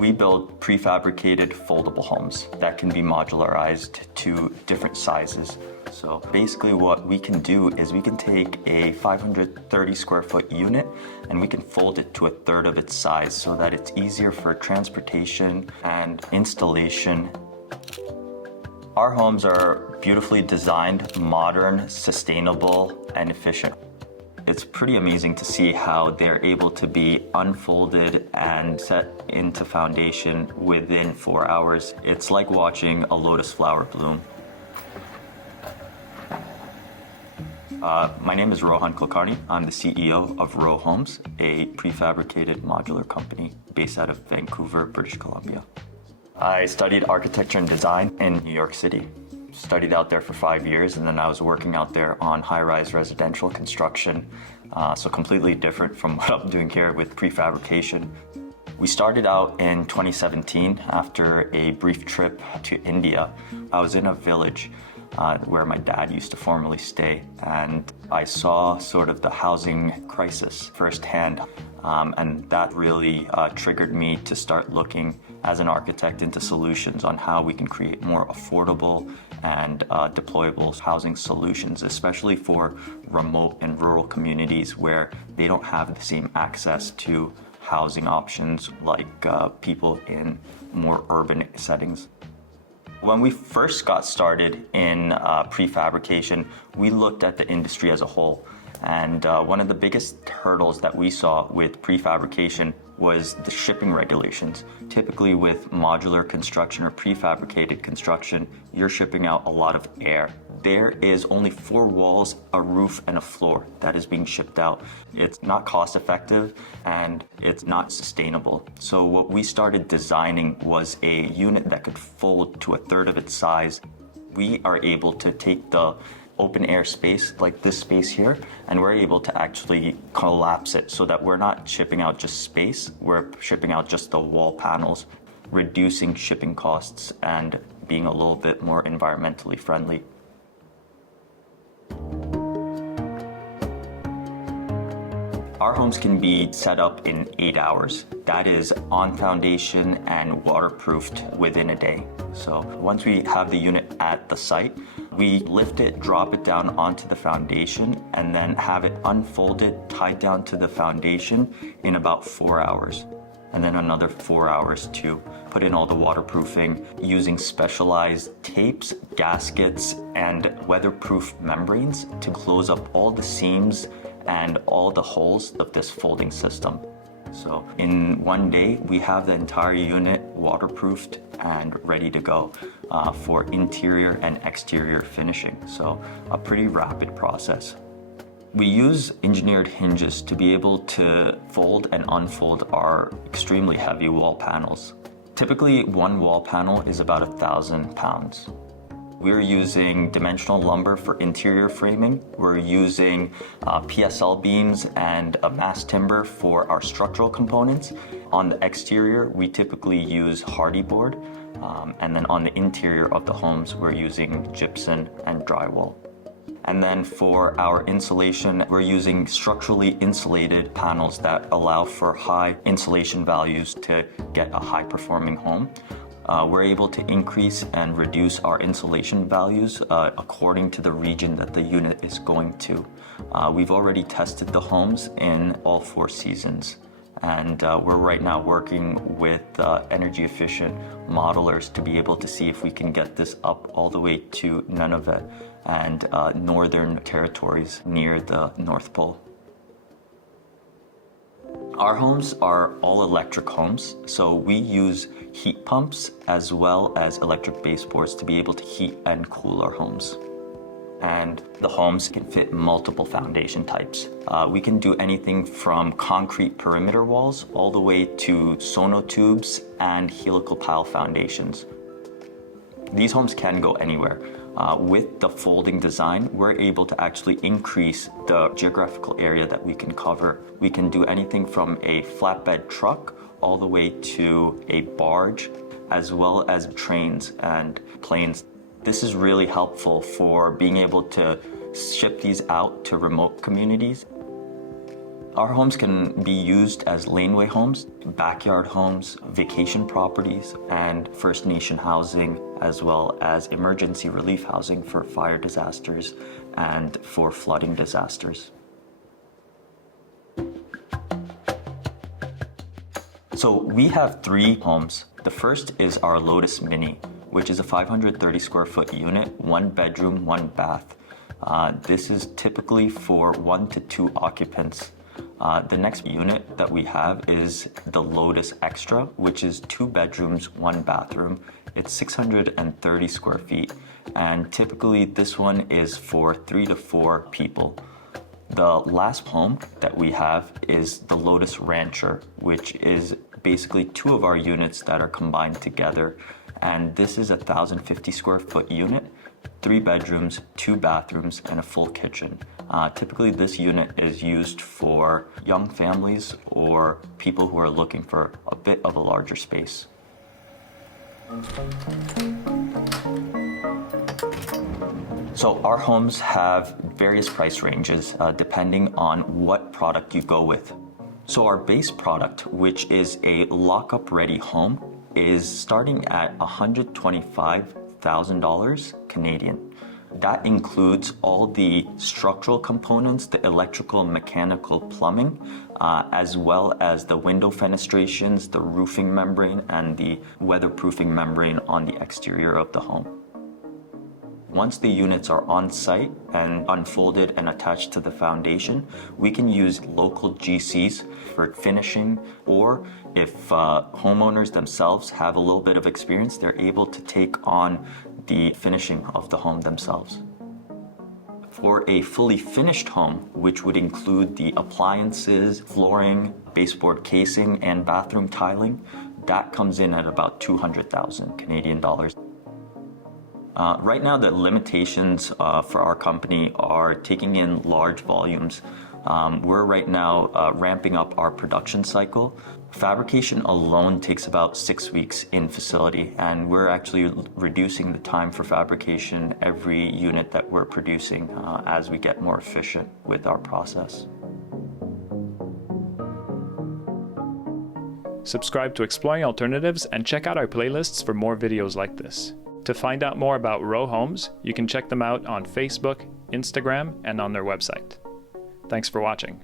We build prefabricated foldable homes that can be modularized to different sizes. So basically what we can do is we can take a 530 square foot unit and we can fold it to a third of its size so that it's easier for transportation and installation. Our homes are beautifully designed, modern, sustainable, and efficient. It's pretty amazing to see how they're able to be unfolded and set into foundation within 4 hours. It's like watching a lotus flower bloom. My name is Rohan. I'm the CEO of Rohe Homes, a prefabricated modular company based out of Vancouver, British Columbia. I studied architecture and design in New York City. Studied out there for 5 years, and then I was working out there on high-rise residential construction, so completely different from what I'm doing here with prefabrication. We started out in 2017 after a brief trip to India. I was in a village where my dad used to formerly stay, and I saw sort of the housing crisis firsthand, and that really triggered me to start looking as an architect into solutions on how we can create more affordable and deployable housing solutions, especially for remote and rural communities where they don't have the same access to housing options like people in more urban settings. When we first got started in prefabrication, we looked at the industry as a whole. And one of the biggest hurdles that we saw with prefabrication was the shipping regulations. Typically with modular construction or prefabricated construction, you're shipping out a lot of air. There is only 4 walls, a roof, and a floor that is being shipped out. It's not cost effective and it's not sustainable. So what we started designing was a unit that could fold to a third of its size. We are able to take the open air space like this space here, and we're able to actually collapse it so that we're not shipping out just space, we're shipping out just the wall panels, reducing shipping costs and being a little bit more environmentally friendly. Our homes can be set up in 8 hours. That is on foundation and waterproofed within a day. So once we have the unit at the site, we lift it, drop it down onto the foundation, and then have it unfolded, tied down to the foundation in about 4 hours. And then another 4 hours to put in all the waterproofing using specialized tapes, gaskets, and weatherproof membranes to close up all the seams and all the holes of this folding system. So in one day, we have the entire unit waterproofed and ready to go for interior and exterior finishing. So a pretty rapid process. We use engineered hinges to be able to fold and unfold our extremely heavy wall panels. Typically, one wall panel is about 1,000 pounds. We're using dimensional lumber for interior framing. We're using PSL beams and a mass timber for our structural components. On the exterior, we typically use hardy board. And then on the interior of the homes, we're using gypsum and drywall. And then for our insulation, we're using structurally insulated panels that allow for high insulation values to get a high performing home. We're able to increase and reduce our insulation values according to the region that the unit is going to. We've already tested the homes in all 4 seasons, and we're right now working with energy efficient modelers to be able to see if we can get this up all the way to Nunavut and northern territories near the North Pole. Our homes are all electric homes, so we use heat pumps as well as electric baseboards to be able to heat and cool our homes. And the homes can fit multiple foundation types. We can do anything from concrete perimeter walls all the way to sonotubes and helical pile foundations. These homes can go anywhere. With the folding design, we're able to actually increase the geographical area that we can cover. We can do anything from a flatbed truck all the way to a barge, as well as trains and planes. This is really helpful for being able to ship these out to remote communities. Our homes can be used as laneway homes, backyard homes, vacation properties, and First Nation housing, as well as emergency relief housing for fire disasters and for flooding disasters. So we have 3 homes. The first is our Lotus Mini, which is a 530 square foot unit, 1 bedroom, 1 bath. This is typically for 1 to 2 occupants. The next unit that we have is the Lotus Extra, which is 2 bedrooms, 1 bathroom. It's 630 square feet, and typically this one is for 3 to 4 people. The last home that we have is the Lotus Rancher, which is basically 2 of our units that are combined together. And this is a 1,050 square foot unit, 3 bedrooms, 2 bathrooms, and a full kitchen. Typically, this unit is used for young families or people who are looking for a bit of a larger space. So our homes have various price ranges depending on what product you go with. So our base product, which is a lock-up ready home, is starting at $125,000 Canadian. That includes all the structural components, the electrical, mechanical, plumbing, as well as the window fenestrations, the roofing membrane, and the weatherproofing membrane on the exterior of the home. Once the units are on site and unfolded and attached to the foundation, we can use local GCs for finishing, or if homeowners themselves have a little bit of experience, they're able to take on the finishing of the home themselves. For a fully finished home, which would include the appliances, flooring, baseboard casing, and bathroom tiling, that comes in at about 200,000 Canadian dollars. Right now, the limitations for our company are taking in large volumes. We're right now ramping up our production cycle. Fabrication alone takes about 6 weeks in facility, and we're actually reducing the time for fabrication every unit that we're producing as we get more efficient with our process. Subscribe to Exploring Alternatives and check out our playlists for more videos like this. To find out more about Rohe Homes, you can check them out on Facebook, Instagram, and on their website. Thanks for watching.